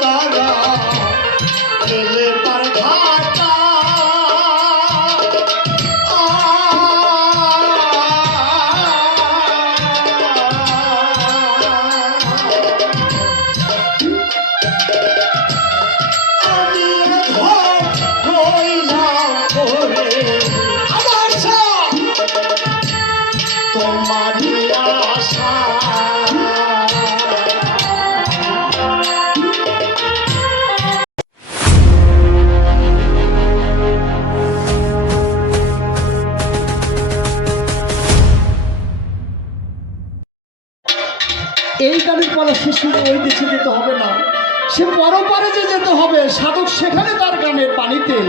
ಕಾಲ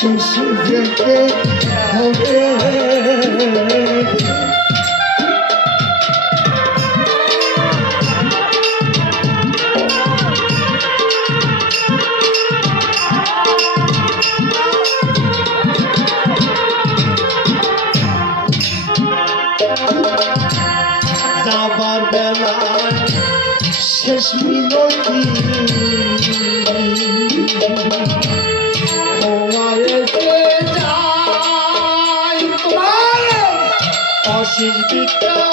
Zabar belan, şeşmin oldum. Thank you.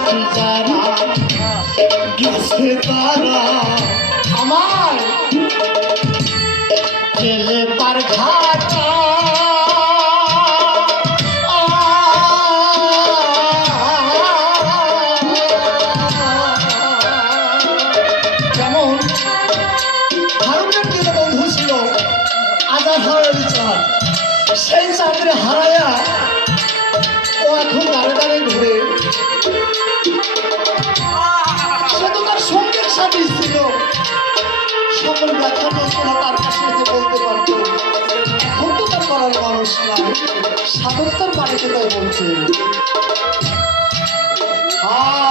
Kita করার মানুষ নাই বাড়িতে তাই বলছে। হ্যাঁ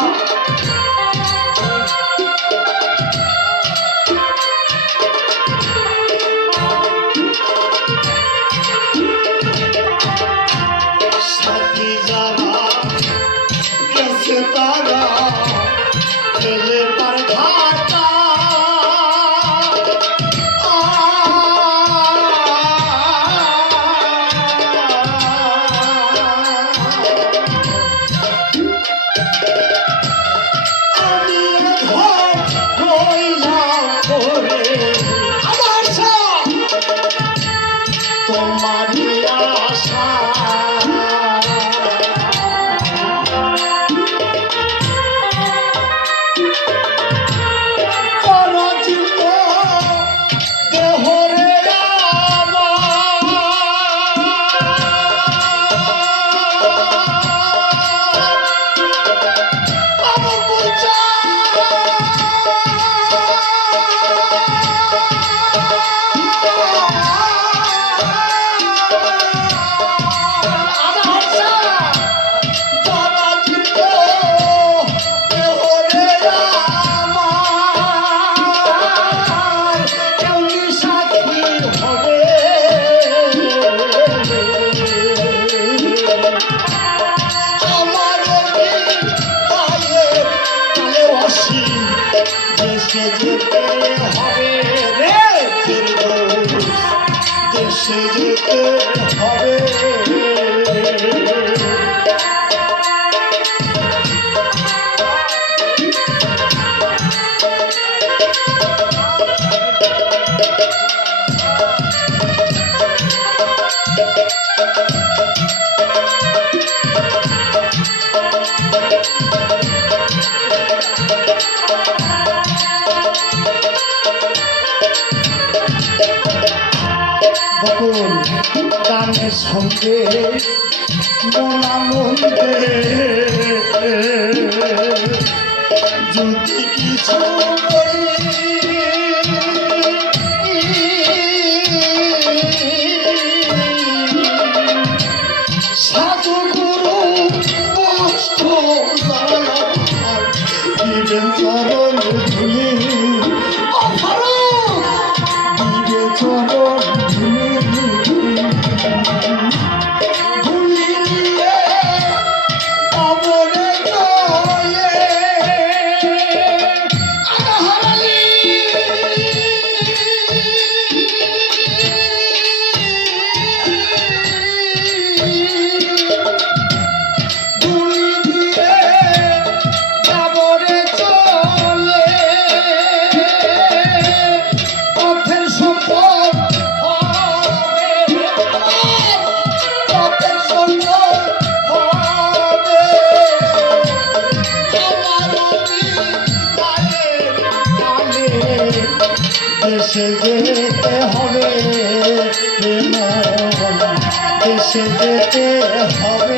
ভেসে যেতে হবে। মনকে গোলা মনকে। যদি কিছু সাধু গুরু দিবেন চরণ। যেতে হবে দেশে যেতে হবে।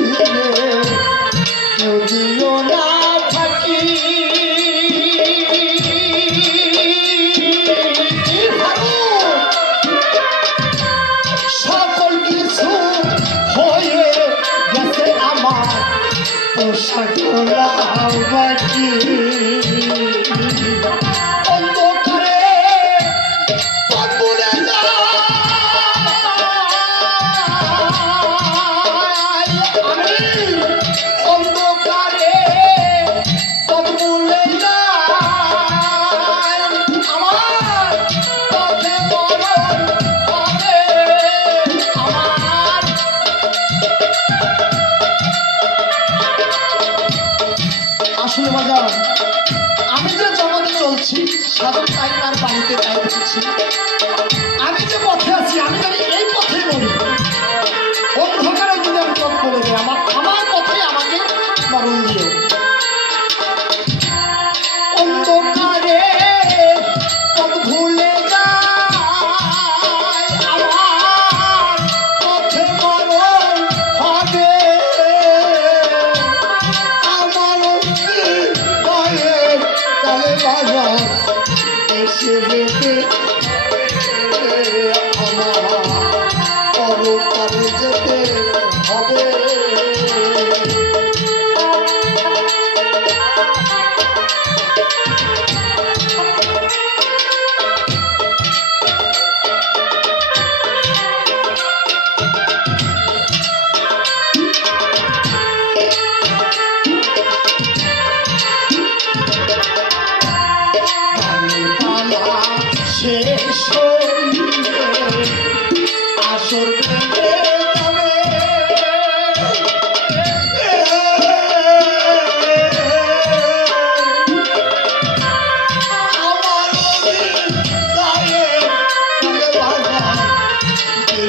পেয়েছি সাধক তাই তার বাড়িতে তাই পেয়েছি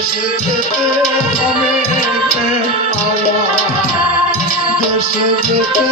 দেশে যেতে হবে আওয়াজ দেশে যেতে